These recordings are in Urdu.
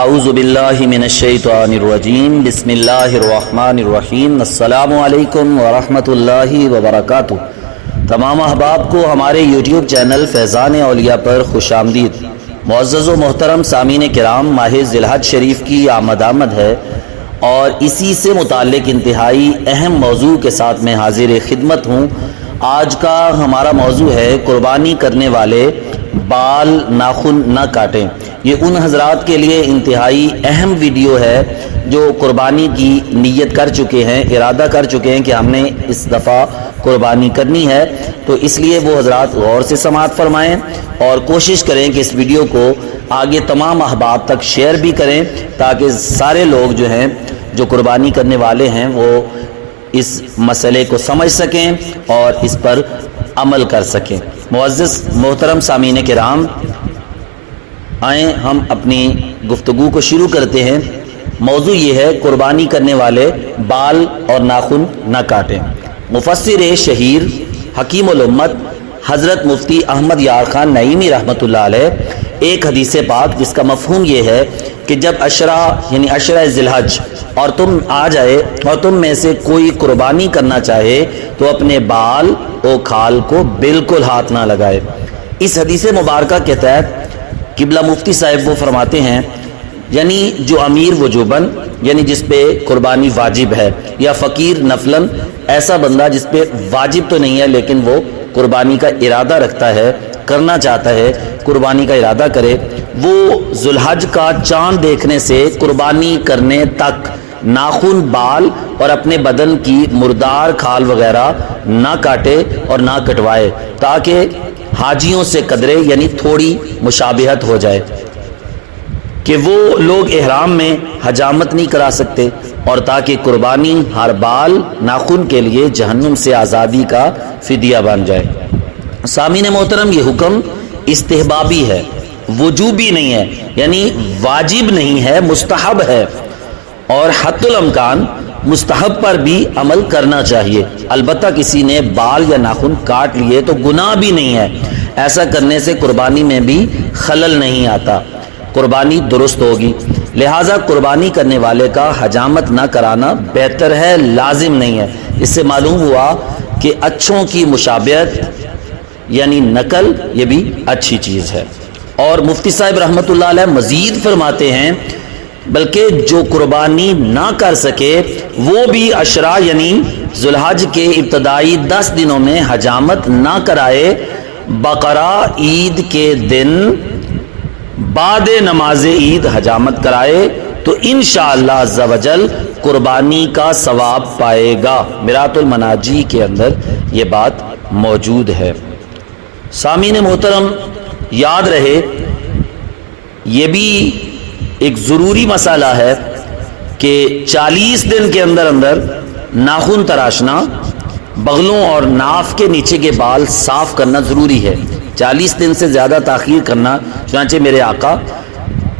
اعوذ باللہ من الشیطان الرجیم بسم اللہ الرحمن الرحیم السلام علیکم ورحمۃ اللہ وبرکاتہ۔ تمام احباب کو ہمارے یوٹیوب چینل فیضان اولیاء پر خوش آمدید۔ معزز و محترم سامعین کرام، ماہ ذی الحج شریف کی آمد ہے اور اسی سے متعلق انتہائی اہم موضوع کے ساتھ میں حاضر خدمت ہوں۔ آج کا ہمارا موضوع ہے قربانی کرنے والے بال ناخن نہ کاٹیں۔ یہ ان حضرات کے لیے انتہائی اہم ویڈیو ہے جو قربانی کی نیت کر چکے ہیں، ارادہ کر چکے ہیں کہ ہم نے اس دفعہ قربانی کرنی ہے، تو اس لیے وہ حضرات غور سے سماعت فرمائیں اور کوشش کریں کہ اس ویڈیو کو آگے تمام احباب تک شیئر بھی کریں تاکہ سارے لوگ جو ہیں جو قربانی کرنے والے ہیں وہ اس مسئلے کو سمجھ سکیں اور اس پر عمل کر سکیں۔ معزز محترم سامعین کرام، آئیں ہم اپنی گفتگو کو شروع کرتے ہیں۔ موضوع یہ ہے قربانی کرنے والے بال اور ناخن نہ کاٹیں۔ مفسر شہیر حکیم الامت حضرت مفتی احمد یار خان نعیمی رحمۃ اللہ علیہ ایک حدیث پاک جس کا مفہوم یہ ہے کہ جب عشرہ ذی الحج اور تم آ جائے اور تم میں سے کوئی قربانی کرنا چاہے تو اپنے بال و کھال کو بالکل ہاتھ نہ لگائے۔ اس حدیث مبارکہ کے تحت قبلہ مفتی صاحب وہ فرماتے ہیں، یعنی جو امیر وجوباً یعنی جس پہ قربانی واجب ہے، یا فقیر نفلاً ایسا بندہ جس پہ واجب تو نہیں ہے لیکن وہ قربانی کا ارادہ رکھتا ہے، کرنا چاہتا ہے، قربانی کا ارادہ کرے، وہ ذی الحج کا چاند دیکھنے سے قربانی کرنے تک ناخن، بال اور اپنے بدن کی مردار کھال وغیرہ نہ کاٹے اور نہ کٹوائے تاکہ حاجیوں سے قدرے یعنی تھوڑی مشابہت ہو جائے کہ وہ لوگ احرام میں حجامت نہیں کرا سکتے، اور تاکہ قربانی ہر بال ناخن کے لیے جہنم سے آزادی کا فدیہ بن جائے۔ سامعین محترم، یہ حکم استحبابی ہے، وجوبی نہیں ہے، یعنی واجب نہیں ہے، مستحب ہے، اور حتی الامکان مستحب پر بھی عمل کرنا چاہیے۔ البتہ کسی نے بال یا ناخن کاٹ لیے تو گناہ بھی نہیں ہے، ایسا کرنے سے قربانی میں بھی خلل نہیں آتا، قربانی درست ہوگی۔ لہٰذا قربانی کرنے والے کا حجامت نہ کرانا بہتر ہے، لازم نہیں ہے۔ اس سے معلوم ہوا کہ اچھوں کی مشابہت یعنی نقل یہ بھی اچھی چیز ہے۔ اور مفتی صاحب رحمۃ اللہ علیہ مزید فرماتے ہیں، بلکہ جو قربانی نہ کر سکے وہ بھی عشرہ یعنی ذی الحج کے ابتدائی 10 دنوں میں حجامت نہ کرائے، بقرہ عید کے دن بعد نماز عید حجامت کرائے تو انشاءاللہ عز و جل قربانی کا ثواب پائے گا۔ مرات المناجی کے اندر یہ بات موجود ہے۔ سامعین محترم، یاد رہے یہ بھی ایک ضروری مسئلہ ہے کہ 40 دن کے اندر ناخن تراشنا، بغلوں اور ناف کے نیچے کے بال صاف کرنا ضروری ہے۔ 40 دن سے زیادہ تاخیر کرنا، چنانچہ میرے آقا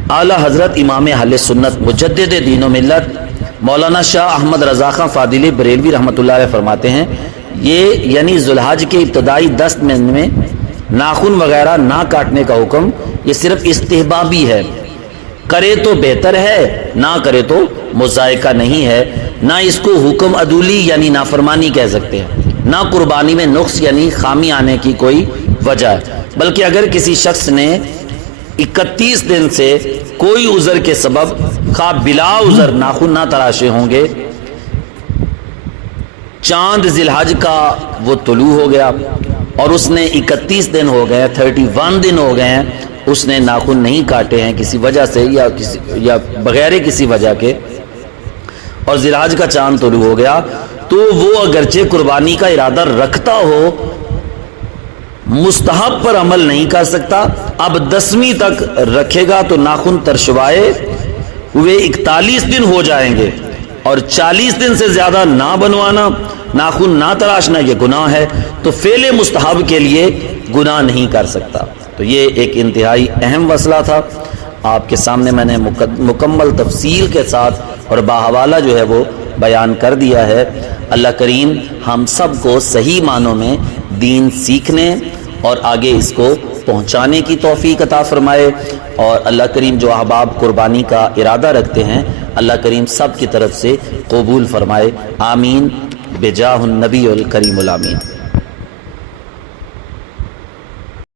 اعلیٰ حضرت امام اہل سنت مجدد دین و ملت مولانا شاہ احمد رضا خان فاضلی بریلوی رحمۃ اللہ علیہ فرماتے ہیں، یہ یعنی ذی الحج کے ابتدائی 10 دن میں ناخن وغیرہ نہ کاٹنے کا حکم یہ صرف استحبابی ہے، کرے تو بہتر ہے، نہ کرے تو مذائقہ نہیں ہے، نہ اس کو حکم عدولی یعنی نافرمانی کہہ سکتے ہیں، نہ قربانی میں نقص یعنی خامی آنے کی کوئی وجہ ہے، بلکہ اگر کسی شخص نے 31 دن سے کوئی عذر کے سبب خواہ بلا عذر ناخن نہ تراشے ہوں گے، چاند ذی الحج کا وہ طلوع ہو گیا اور اس نے 31 دن ہو گئے، 31 دن ہو گئے ہیں، اس نے ناخن نہیں کاٹے ہیں کسی وجہ سے یا بغیر کسی وجہ کے، اور ذی الحج کا چاند طلوع ہو گیا، تو وہ اگرچہ قربانی کا ارادہ رکھتا ہو مستحب پر عمل نہیں کر سکتا۔ اب 10ویں تک رکھے گا تو ناخن ترشوائے ہوئے 41 دن ہو جائیں گے، اور 40 دن سے زیادہ نہ بنوانا، ناخن نہ تراشنا یہ گناہ ہے، تو فعل مستحب کے لیے گناہ نہیں کر سکتا۔ تو یہ ایک انتہائی اہم مسئلہ تھا، آپ کے سامنے میں نے مکمل تفصیل کے ساتھ اور باحوالہ جو ہے وہ بیان کر دیا ہے۔ اللہ کریم ہم سب کو صحیح معنوں میں دین سیکھنے اور آگے اس کو تک پہنچانے کی توفیق عطا فرمائے، اور اللہ کریم جو احباب قربانی کا ارادہ رکھتے ہیں اللہ کریم سب کی طرف سے قبول فرمائے، آمین بجاہ النبی الکریم الامین۔